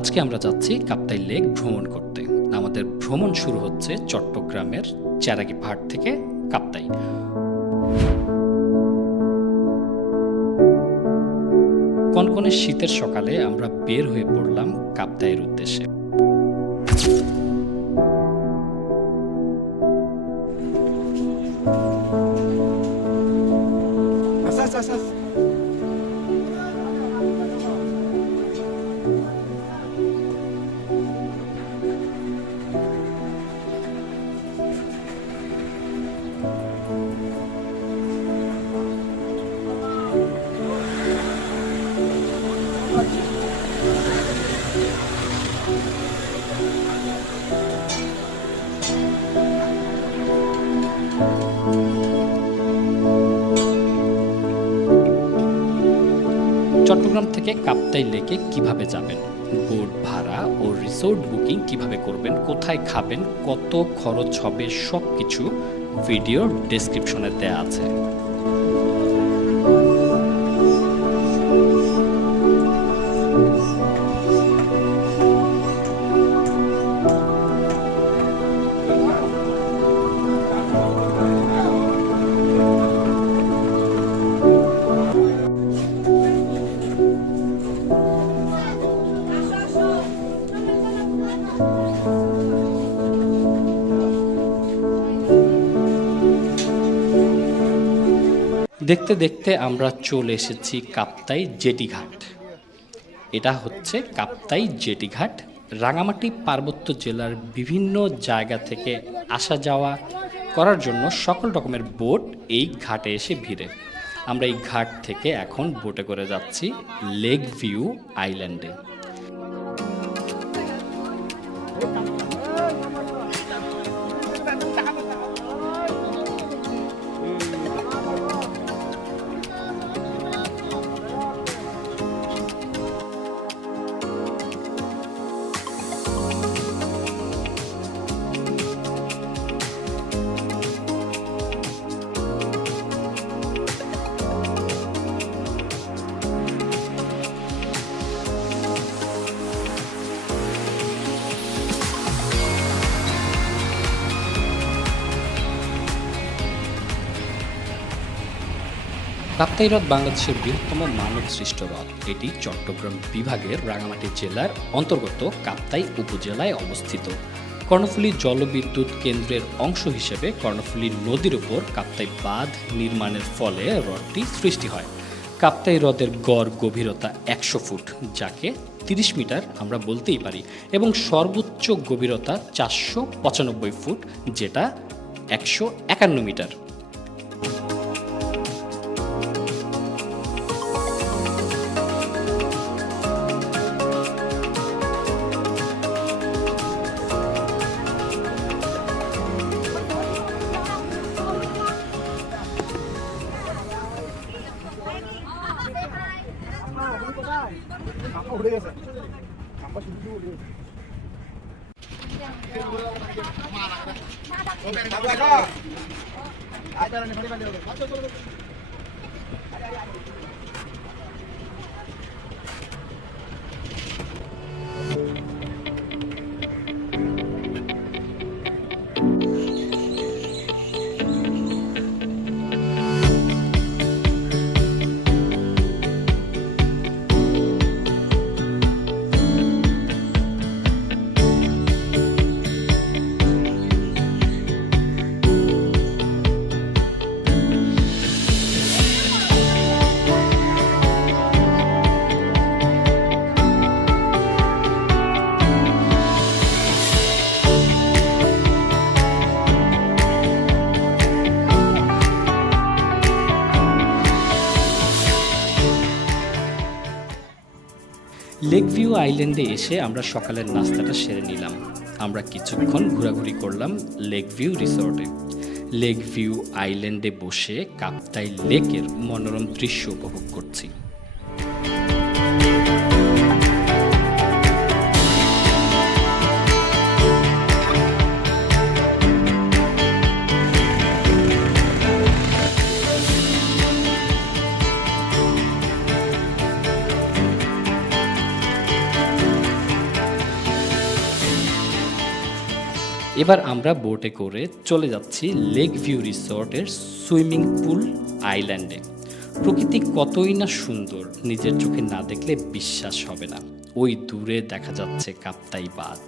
আজকে আমরা যাচ্ছি কাপ্তাই লেক ভ্রমণ করতে। আমাদের ভ্রমণ শুরু হচ্ছে চট্টগ্রামের চেরাগি পাহাড় থেকে কাপ্তাই। কনকনে শীতের সকালে আমরা বের হয়ে পড়লাম কাপ্তাইয়ের উদ্দেশ্যে। থেকে কাপ্তাই লেকে কীভাবে যাবেন? বোট ভাড়া ও রিসোর্ট বুকিং কীভাবে করবেন? কোথায় খাবেন? কত খরচ হবে? সব কিছু ভিডিওর ডেসক্রিপশনে দেওয়া আছে। দেখতে দেখতে আমরা চলে এসেছি কাপ্তাই জেটিঘাট। এটা হচ্ছে কাপ্তাই জেটিঘাট, রাঙামাটি পার্বত্য জেলার বিভিন্ন জায়গা থেকে আসা যাওয়া করার জন্য সকল রকমের বোট এই ঘাটে এসে ভিড়ে। আমরা এই ঘাট থেকে এখন বোটে করে যাচ্ছি লেক ভিউ আইল্যান্ডে কাপ্তাই হ্রদ বাংলাদেশের বৃহত্তম মানব সৃষ্ট হ্রদ। এটি চট্টগ্রাম বিভাগের রাঙামাটি জেলার অন্তর্গত কাপ্তাই উপজেলায় অবস্থিত। কর্ণফুলী জলবিদ্যুৎ কেন্দ্রের অংশ হিসেবে কর্ণফুলী নদীর উপর কাপ্তাই বাঁধ নির্মাণের ফলে হ্রদটি সৃষ্টি হয়। কাপ্তাই হ্রদের গড় গভীরতা একশো ফুট, যাকে তিরিশ মিটার আমরা বলতেই পারি, এবং সর্বোচ্চ গভীরতা চারশো পঁচানব্বই ফুট, যেটা একশো একান্ন মিটার। লেক ভিউ আইল্যান্ডে এসে আমরা সকালের নাস্তাটা সেরে নিলাম। আমরা কিছুক্ষণ ঘোরাঘুরি করলাম লেক ভিউ রিসর্টে। লেক ভিউ আইল্যান্ডে বসে কাপ্তাই লেকের মনোরম দৃশ্য উপভোগ করছি। এবার আমরা বোটে করে চলে যাচ্ছি লেক ভিউ রিসর্টের সুইমিং পুল আইল্যান্ডে প্রকৃতি কতই না সুন্দর, নিজের চোখে না দেখলে বিশ্বাস হবে না। ওই দূরে দেখা যাচ্ছে কাপ্তাই বাঁধ।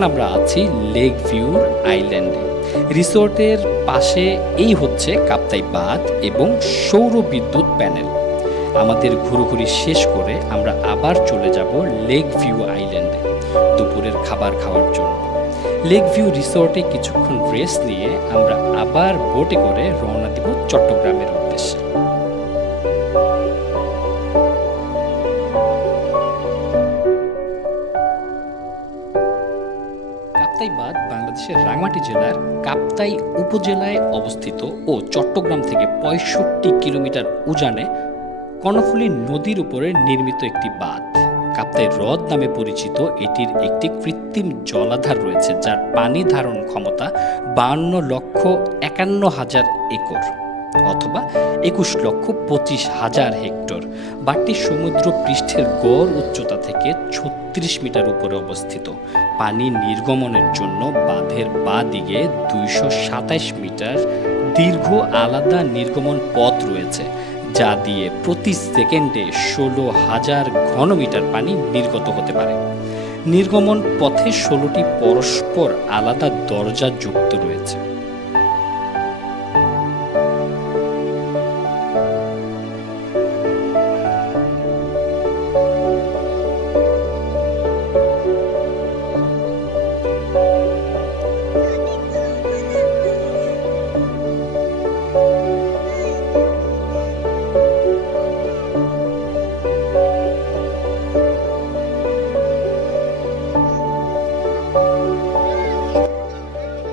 এখন আমরা আছি লেক ভিউর আইল্যান্ডে রিসোর্টের পাশে এই হচ্ছে কাপ্তাই বাঁধ এবং সৌর বিদ্যুৎ প্যানেল। আমাদের ঘুরোঘুরি শেষ করে আমরা আবার চলে যাব লেক ভিউ আইল্যান্ডে দুপুরের খাবার খাওয়ার জন্য। লেক ভিউ রিসোর্টে কিছুক্ষণ রেস্ট নিয়ে আমরা আবার বোটে করে রওনা দিব চট্টগ্রামের কাপ্তাই বাঁধ বাংলাদেশের রাঙামাটি জেলার কাপ্তাই উপজেলায় অবস্থিত ও চট্টগ্রাম থেকে পঁয়ষট্টি কিলোমিটার উজানে কর্ণফুলী নদীর উপরে নির্মিত একটি বাঁধ। কাপ্তাই হ্রদ নামে পরিচিত এটির একটি কৃত্রিম জলাধার রয়েছে, যার পানি ধারণ ক্ষমতা বাহান্ন লক্ষ একান্ন হাজার একর। অথবা একুশ লক্ষ পঁচিশ হাজার হেক্টর। বাঁধটি সমুদ্র পৃষ্ঠের গড় উচ্চতা থেকে ছত্রিশ মিটার উপরে অবস্থিত। পানি নির্গমনের জন্য বাঁধের বাঁ দিকে দুইশো সাতাইশ মিটার দীর্ঘ আলাদা নির্গমন পথ রয়েছে, যা দিয়ে প্রতি সেকেন্ডে ষোলো হাজার ঘনমিটার পানি নির্গত হতে পারে। নির্গমন পথে ষোলোটি পরস্পর আলাদা দরজা যুক্ত রয়েছে।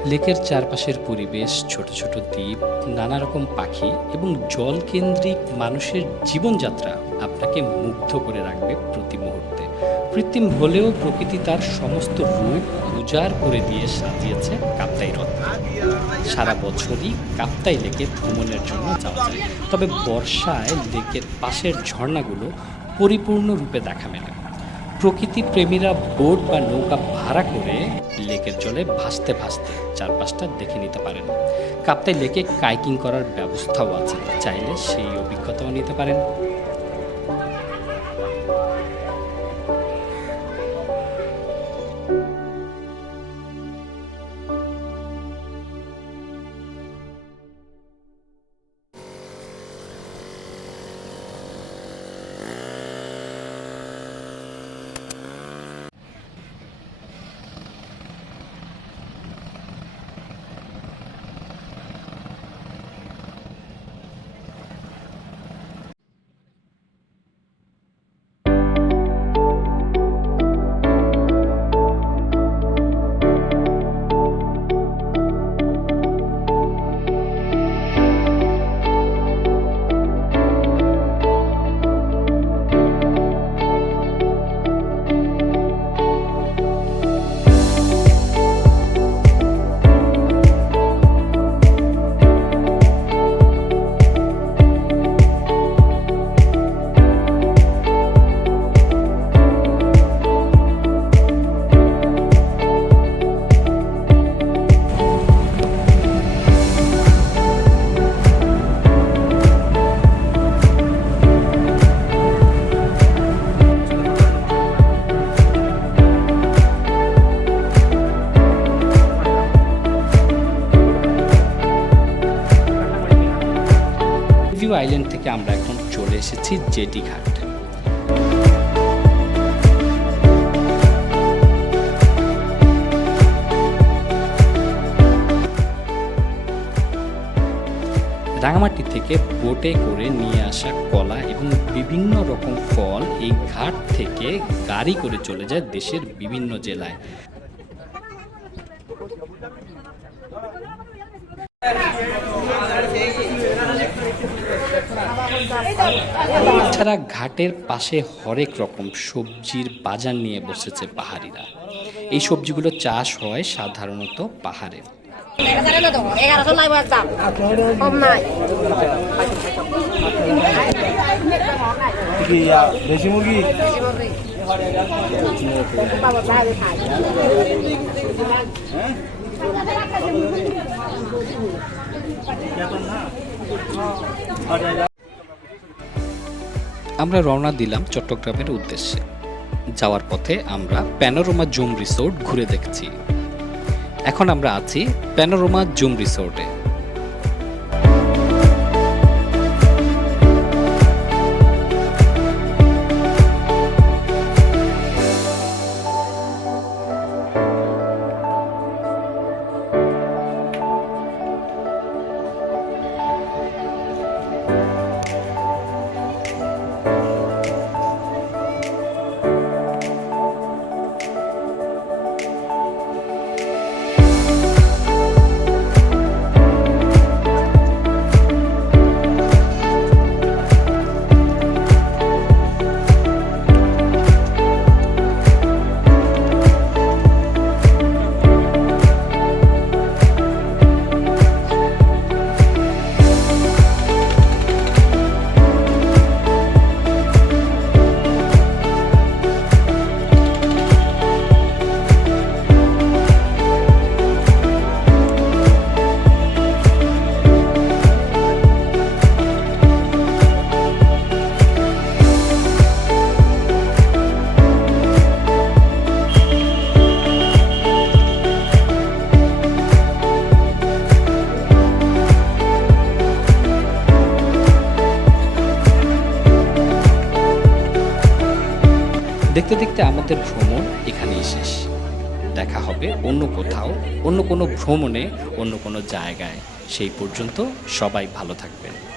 লেকের চারপাশের পরিবেশ, ছোট ছোট দ্বীপ নানা রকম পাখি এবং জলকেন্দ্রিক মানুষের জীবনযাত্রা আপনাকে মুগ্ধ করে রাখবে প্রতি মুহূর্তে। কৃত্রিম হলেও প্রকৃতি তার সমস্ত রূপ উজাড় করে দিয়ে সাজিয়েছে কাপ্তাই হ্রদ। সারা বছরই কাপ্তাই লেকে ভ্রমণের জন্য যাওয়া যায়। তবে বর্ষায় লেকের পাশের ঝর্ণাগুলো পরিপূর্ণরূপে দেখা মেলে। প্রকৃতি প্রেমীরা বোট বা নৌকা ভাড়া করে লেকের জলে ভাসতে ভাসতে চারপাশটা দেখে নিতে পারেন। কাপ্তাই লেকে কাইকিং করার ব্যবস্থাও আছে। চাইলে সেই অভিজ্ঞতাও নিতে পারেন। থেকে আমরা এখন চলে এসেছি জেটি ঘাট। রাঙামাটি থেকে বোটে করে নিয়ে আসা কলা এবং বিভিন্ন রকম ফল এই ঘাট থেকে গাড়ি করে চলে যায় দেশের বিভিন্ন জেলায়। এছাড়া ঘাটের পাশে হরেক রকম সবজির বাজার নিয়ে বসেছে পাহাড়িরা। এই সবজিগুলো চাষ হয় সাধারণত পাহাড়ে। দেশি মুরগি? আমরা রওনা দিলাম চট্টগ্রামের উদ্দেশ্যে। যাওয়ার পথে আমরা প্যানোরোমা জুম রিসোর্ট ঘুরে দেখছি। এখন আমরা আছি প্যানোরোমা জুম রিসোর্টে। দেখতে দেখতে আমাদের ভ্রমণ এখানেই শেষ। দেখা হবে অন্য কোথাও, অন্য কোনো ভ্রমণে, অন্য কোনো জায়গায়। সেই পর্যন্ত সবাই ভালো থাকবেন।